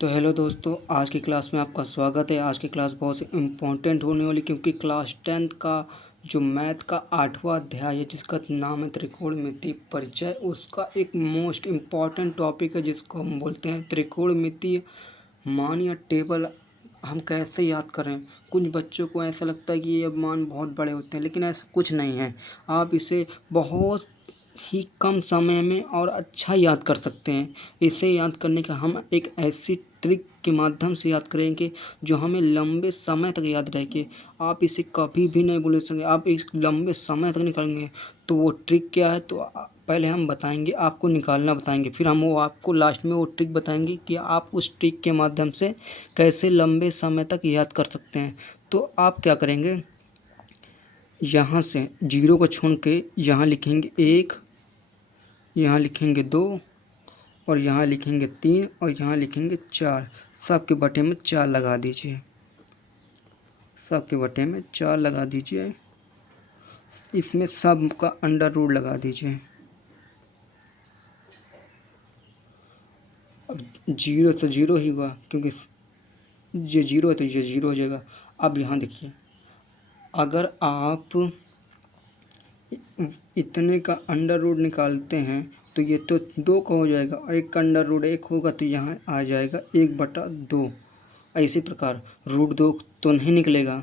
तो हेलो दोस्तों, आज की क्लास में आपका स्वागत है। आज की क्लास बहुत इम्पोर्टेंट होने वाली, क्योंकि क्लास 10th का जो मैथ का 8वां अध्याय है, जिसका नाम है त्रिकोणमिति परिचय, उसका एक मोस्ट इम्पॉर्टेंट टॉपिक है जिसको हम बोलते हैं त्रिकोणमितीय मान या टेबल। हम कैसे याद करें? कुछ बच्चों को ऐसा लगता है कि ये मान बहुत बड़े होते हैं, लेकिन ऐसा कुछ नहीं है। आप इसे बहुत ही कम समय में और अच्छा याद कर सकते हैं। इसे याद करने का हम एक ऐसी ट्रिक के माध्यम से याद करेंगे जो हमें लंबे समय तक याद रहेगी। आप इसे कभी भी नहीं भूल सकेंगे, आप इस लंबे समय तक निकालेंगे। तो वो ट्रिक क्या है, तो पहले हम बताएंगे, आपको निकालना बताएंगे, फिर हम वो आपको लास्ट में वो ट्रिक बताएंगे कि आप उस ट्रिक के माध्यम से कैसे लंबे समय तक याद कर सकते हैं। तो आप क्या करेंगे, यहाँ से जीरो को छोड़ के यहाँ लिखेंगे 1, यहाँ लिखेंगे 2, और यहाँ लिखेंगे 3, और यहाँ लिखेंगे 4। सबके बटे में 4 लगा दीजिए, सबके बटे में 4 लगा दीजिए। इसमें सब का अंडर रूट लगा दीजिए। अब जीरो तो जीरो ही हुआ, क्योंकि ये जीरो है तो ये जीरो हो जाएगा। अब यहाँ देखिए, अगर आप इतने का अंडर रूट निकालते हैं तो ये तो 2 का हो जाएगा, और एक का अंडर रूट 1 होगा तो यहाँ आ जाएगा 1/2। इसी प्रकार √2 तो नहीं निकलेगा,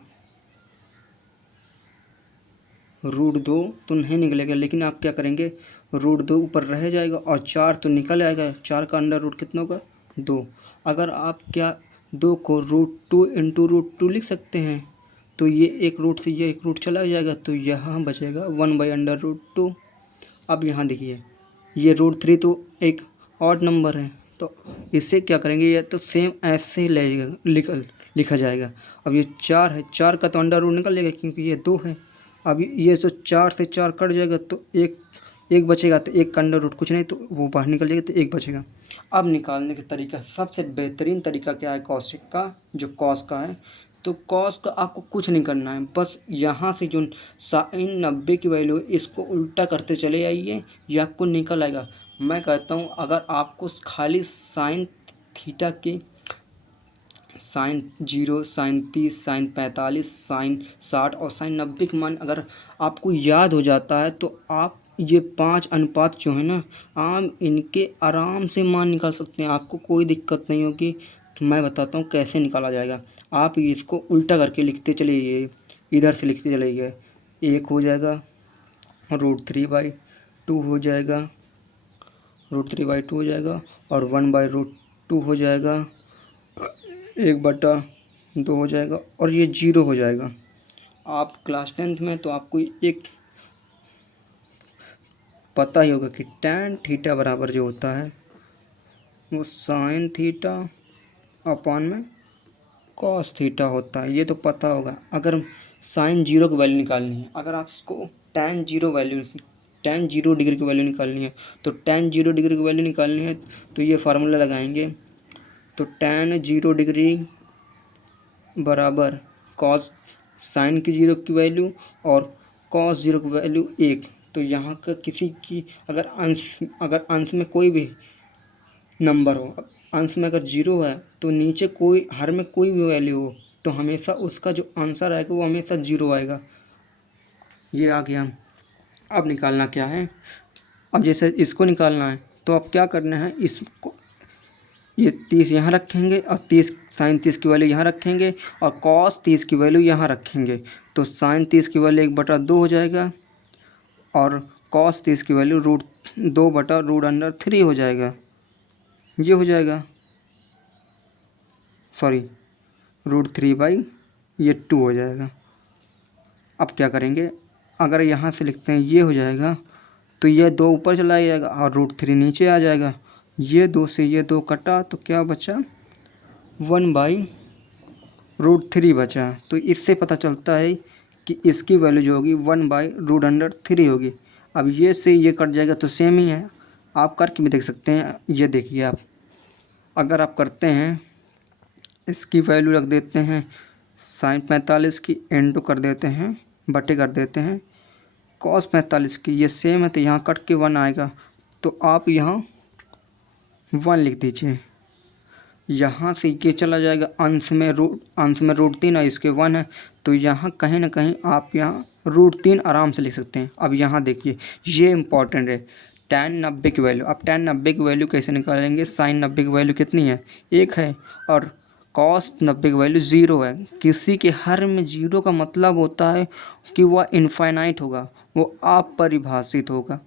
√2 तो नहीं निकलेगा, लेकिन आप क्या करेंगे, √2 ऊपर रह जाएगा और 4 तो निकल आएगा। 4 का अंडर रूट कितना होगा, 2। अगर आप क्या 2 को √2 इंटू √2 लिख सकते हैं, तो ये एक रूट से ये एक रूट चला जाएगा, तो यहाँ बचेगा 1/√2। अब यहाँ देखिए, ये √3 तो एक ऑड नंबर है, तो इसे क्या करेंगे, ये तो सेम ऐसे ही लिखा जाएगा। अब ये 4 है, 4 का तो अंडर रूट निकल जाएगा, क्योंकि ये 2 है। अब ये जो 4 से 4 कट जाएगा तो एक एक बचेगा, तो एक का अंडर रूट कुछ नहीं, तो वो बाहर निकल जाएगा, तो एक बचेगा। अब निकालने का तरीका, सबसे बेहतरीन तरीका क्या है, कॉशिक का, जो कॉस का है। तो कॉस का आपको कुछ नहीं करना है, बस यहाँ से जो साइन 90 की वैल्यू है, इसको उल्टा करते चले आइए, ये आपको निकल आएगा। मैं कहता हूँ, अगर आपको खाली साइन थीटा की साइन 0, साइन 30, साइन 45, साइन 60 और साइन 90 के मान अगर आपको याद हो जाता है, तो आप ये 5 अनुपात जो है ना, आप इनके आराम से मान निकाल सकते हैं, आपको कोई दिक्कत नहीं होगी। तो मैं बताता हूँ कैसे निकाला जाएगा। आप इसको उल्टा करके लिखते चलिए, इधर से लिखते चलिए। 1 हो जाएगा, √3/2 हो जाएगा, √3/2 हो जाएगा, और 1/√2 हो जाएगा, 1/2 हो जाएगा, और ये 0 हो जाएगा। आप क्लास 10th में तो आपको एक पता ही होगा कि tan थीटा बराबर जो होता है वो साइन थीटा अपॉन में कॉस थीटा होता है, ये तो पता होगा। अगर साइन 0 की वैल्यू निकालनी है, अगर आप इसको tan 0 डिग्री की वैल्यू निकालनी है, तो tan 0 डिग्री की वैल्यू निकालनी है, तो ये फार्मूला लगाएंगे। तो tan 0 डिग्री बराबर कॉस साइन की 0 की वैल्यू और कॉस 0 की वैल्यू 1। तो यहाँ का किसी की अगर अंश में कोई भी नंबर हो, अंश में अगर 0 है, तो नीचे कोई हर में कोई भी वैल्यू हो, तो हमेशा उसका जो आंसर आएगा वो हमेशा 0 आएगा। ये आ गया। अब निकालना क्या है, अब जैसे इसको निकालना है, तो अब क्या करना है, इसको ये 30 यहाँ रखेंगे, और 30 साइन 30 की वैल्यू यहाँ रखेंगे, और कॉस 30 की वैल्यू यहाँ रखेंगे। तो साइन 30 की वैल्यू 1/2 हो जाएगा, और कॉस 30 की वैल्यू √2/√3 हो जाएगा। ये हो जाएगा, सॉरी, √3/2 हो जाएगा। अब क्या करेंगे, अगर यहाँ से लिखते हैं ये हो जाएगा, तो ये 2 ऊपर चला जाएगा और √3 नीचे आ जाएगा। ये 2 से ये 2 कटा, तो क्या बचा, 1/√3 बचा। तो इससे पता चलता है कि इसकी वैल्यू जो होगी 1/√3 होगी। अब ये से ये कट जाएगा, तो सेम ही है, आप करके भी देख सकते हैं। ये देखिए, आप अगर आप करते हैं, इसकी वैल्यू रख देते हैं साइन 45 की, इंटू कर देते हैं, बटे कर देते हैं कॉस 45 की, ये सेम है, तो यहाँ कट के 1 आएगा, तो आप यहाँ 1 लिख दीजिए। यहाँ से ये चला जाएगा अंश में रूट 3 और इसके 1 है, तो यहाँ कहीं ना कहीं आप यहाँ रूट 3 आराम से लिख सकते हैं। अब यहाँ देखिए ये इम्पॉर्टेंट है, tan 90 की वैल्यू। अब tan 90 की वैल्यू कैसे निकालेंगे? sin 90 की वैल्यू कितनी है? 1 है, और cos 90 की वैल्यू 0 है। किसी के हर में 0 का मतलब होता है कि वह इनफाइनाइट होगा, वो अपरिभाषित होगा,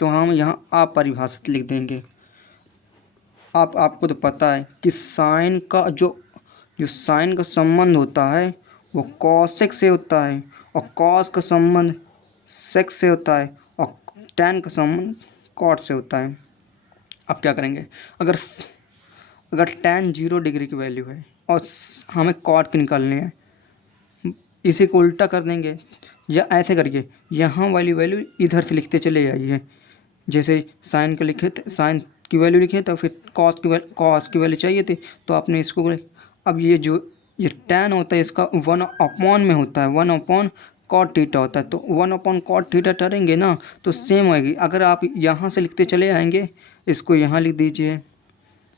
तो हम यहाँ अपरिभाषित लिख देंगे। आपको तो पता है कि साइन का जो साइन का संबंध होता है वो कॉसेक से होता है, और कॉस का संबंध सेक से होता है, और टैन का संबंध कॉट से होता है। अब क्या करेंगे? अगर टैन 0 डिग्री की वैल्यू है और हमें कॉट की निकालनी है, इसी को उल्टा कर देंगे, या ऐसे करके यहाँ वाली वैल्यू इधर से लिखते चले जाइए। जैसे साइन का लिखे थे, साइन की वैल्यू लिखे तो फिर कॉस की वैल्यू चाहिए थी, तो आपने इसको अब ये टैन होता है इसका 1 में होता है, 1 कॉट थीटा होता है, तो 1 कॉट थीटा करेंगे ना तो सेम होएगी। अगर आप यहाँ से लिखते चले आएंगे, इसको यहाँ लिख दीजिए,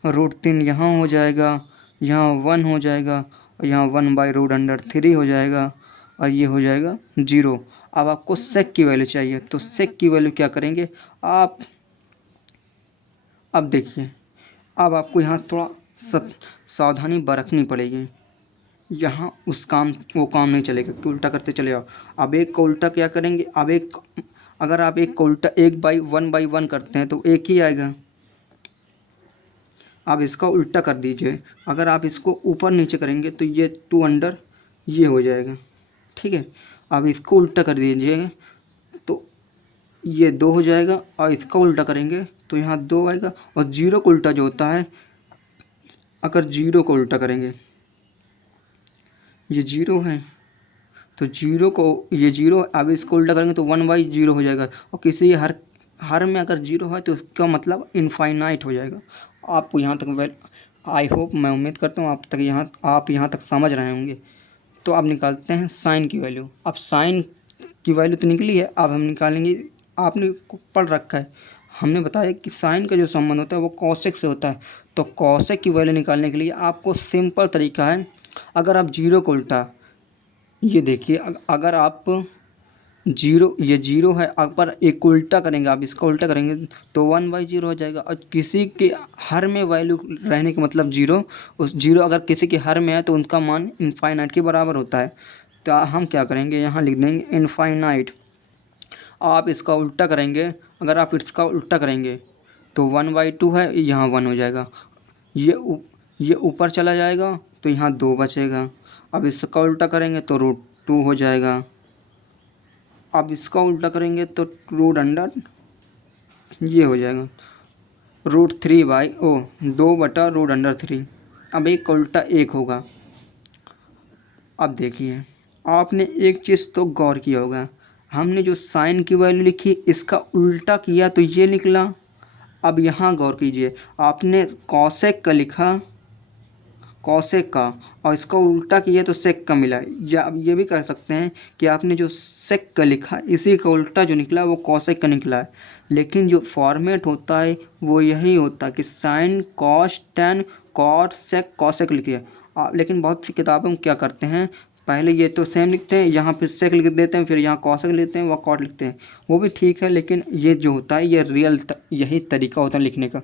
रूट 3 यहाँ हो जाएगा, यहाँ 1 हो जाएगा, और यहाँ 1/√3 हो जाएगा, और ये हो जाएगा 0। अब आपको सेक की वैल्यू चाहिए, तो सेक की वैल्यू क्या करेंगे आप? अब देखिए, अब आपको यहाँ थोड़ा सावधानी बरतनी पड़ेगी। यहाँ वो काम नहीं चलेगा कि उल्टा करते चले जाओ। अब एक को उल्टा क्या करेंगे? अगर आप एक को उल्टा 1/1 करते हैं तो एक ही आएगा। आप इसका उल्टा कर दीजिए, अगर आप इसको ऊपर नीचे करेंगे तो ये 2 ये हो जाएगा, ठीक है। अब इसको उल्टा कर दीजिए तो ये 2 हो जाएगा, और इसका उल्टा करेंगे तो यहाँ 2 आएगा, और 0 को उल्टा जो होता है, अगर 0 को उल्टा करेंगे, ये 0 है तो 0 को ये 0, अब इसको उल्टा करेंगे तो 1/0 हो जाएगा, और किसी हर में अगर 0 है तो उसका मतलब इनफाइनाइट हो जाएगा। आपको यहाँ तक आई होप, मैं उम्मीद करता हूँ आप यहाँ तक समझ रहे होंगे। तो अब निकालते हैं साइन की वैल्यू। अब साइन की वैल्यू तो निकली है, अब हम निकालेंगे, आपने पढ़ रखा है, हमने बताया कि साइन का जो संबंध होता है वो कॉसेक से होता है। तो कॉसेक की वैल्यू निकालने के लिए आपको सिंपल तरीका है, अगर आप 0 को उल्टा, ये देखिए, अगर आप 0, ये 0 है, अगर एक उल्टा करेंगे, आप इसका उल्टा करेंगे तो 1/0 हो जाएगा। और किसी के हर में वैल्यू रहने का मतलब 0, उस 0 अगर किसी के हर में है तो उनका मान इनफाइनाइट के बराबर होता है। तो हम क्या करेंगे, यहाँ लिख देंगे इनफाइनाइट। आप इसका उल्टा करेंगे, अगर आप इसका उल्टा करेंगे तो 1/2 है, यहाँ 1 हो जाएगा, ये ऊपर चला जाएगा तो यहाँ 2 बचेगा। अब इसका उल्टा करेंगे तो √2 हो जाएगा। अब इसका उल्टा करेंगे तो ये हो जाएगा √2/√3। अब एक का उल्टा 1 होगा। अब देखिए, आपने एक चीज़ तो गौर किया होगा, हमने जो साइन की वैल्यू लिखी इसका उल्टा किया तो ये निकला। अब यहाँ गौर कीजिए, आपने कॉसेक का लिखा, कॉसेक का, और इसका उल्टा किया तो सेक का मिला। या अब ये भी कर सकते हैं कि आपने जो सेक का लिखा इसी का उल्टा जो निकला वो कॉसेक का निकला है, लेकिन जो फॉर्मेट होता है वो यही होता है कि sine cos tan cot sec cosec लिखिए। लेकिन बहुत सी किताबों में क्या करते हैं, पहले ये तो सेम लिखते हैं, यहाँ फिर सेक लिख देते हैं, फिर यहाँ कॉसेक लिखते हैं, वह कॉट लिखते हैं, वो भी ठीक है, लेकिन ये जो होता है ये यही तरीका होता है लिखने का।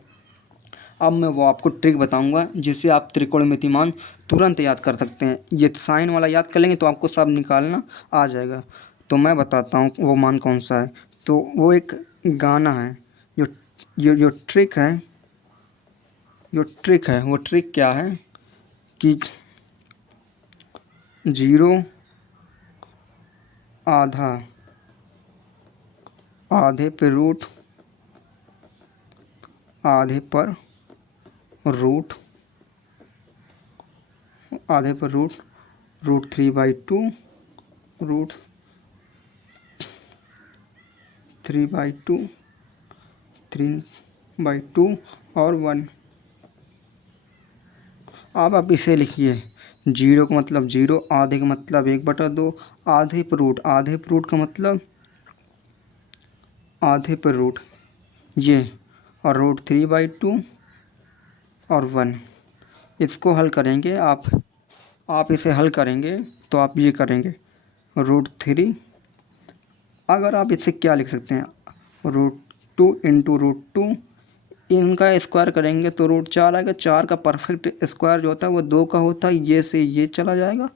अब मैं वो आपको ट्रिक बताऊंगा जिससे आप त्रिकोणमिति मान तुरंत याद कर सकते हैं। ये साइन वाला याद कर लेंगे तो आपको सब निकालना आ जाएगा। तो मैं बताता हूँ वो मान कौन सा है। तो वो एक गाना है, जो ट्रिक है, वो ट्रिक क्या है कि 0 आधे पे रूट, आधे पर रूट, आधे पर √3/2, √3/2, 3/2 और 1। अब आप इसे लिखिए, 0 का मतलब 0, आधे का मतलब 1/2, आधे पर रूट का मतलब आधे पर रूट ये, और √3/2 और 1। इसको हल करेंगे आप इसे हल करेंगे तो आप ये करेंगे √3। अगर आप इससे क्या लिख सकते हैं, √2 इंटू √2, इनका स्क्वायर करेंगे तो √4 आएगा। 4 का परफेक्ट स्क्वायर जो होता है वो 2 का होता है, ये से ये चला जाएगा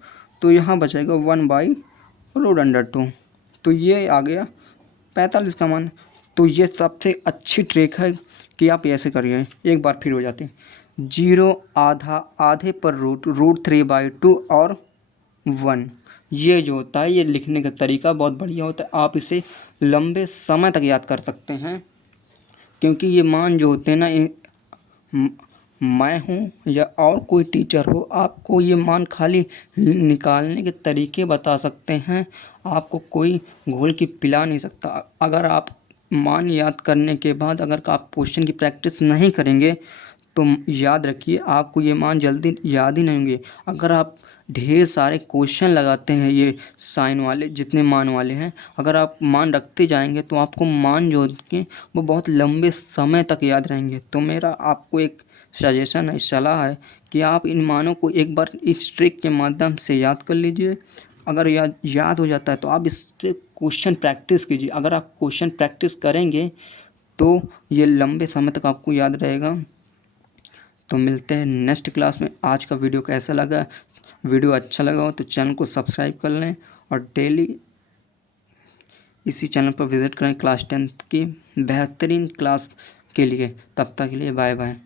तो यहाँ बचेगा 1/√2। तो ये आ गया 45 का मान। तो ये सबसे अच्छी ट्रिक है कि आप ऐसे करिए। एक बार फिर हो जाते हैं, 0 आधा, आधे पर √3/2 और 1। ये जो होता है ये लिखने का तरीका बहुत बढ़िया होता है, आप इसे लंबे समय तक याद कर सकते हैं। क्योंकि ये मान जो होते हैं ना, मैं हूँ या और कोई टीचर हो, आपको ये मान खाली निकालने के तरीके बता सकते हैं, आपको कोई घोल के पिला नहीं सकता। अगर आप मान याद करने के बाद अगर आप क्वेश्चन की प्रैक्टिस नहीं करेंगे तो याद रखिए आपको ये मान जल्दी याद ही नहीं होंगे। अगर आप ढेर सारे क्वेश्चन लगाते हैं ये साइन वाले जितने मान वाले हैं, अगर आप मान रखते जाएंगे तो आपको मान जो होंगे वो बहुत लंबे समय तक याद रहेंगे। तो मेरा आपको एक सजेशन है, सलाह है कि आप इन मानों को एक बार इस ट्रिक के माध्यम से याद कर लीजिए। अगर याद हो जाता है तो आप इससे क्वेश्चन प्रैक्टिस कीजिए। अगर आप क्वेश्चन प्रैक्टिस करेंगे तो ये लंबे समय तक आपको याद रहेगा। तो मिलते हैं नेक्स्ट क्लास में। आज का वीडियो कैसा लगा, वीडियो अच्छा लगा हो तो चैनल को सब्सक्राइब कर लें और डेली इसी चैनल पर विज़िट करें क्लास 10th की बेहतरीन क्लास के लिए। तब तक के लिए बाय बाय।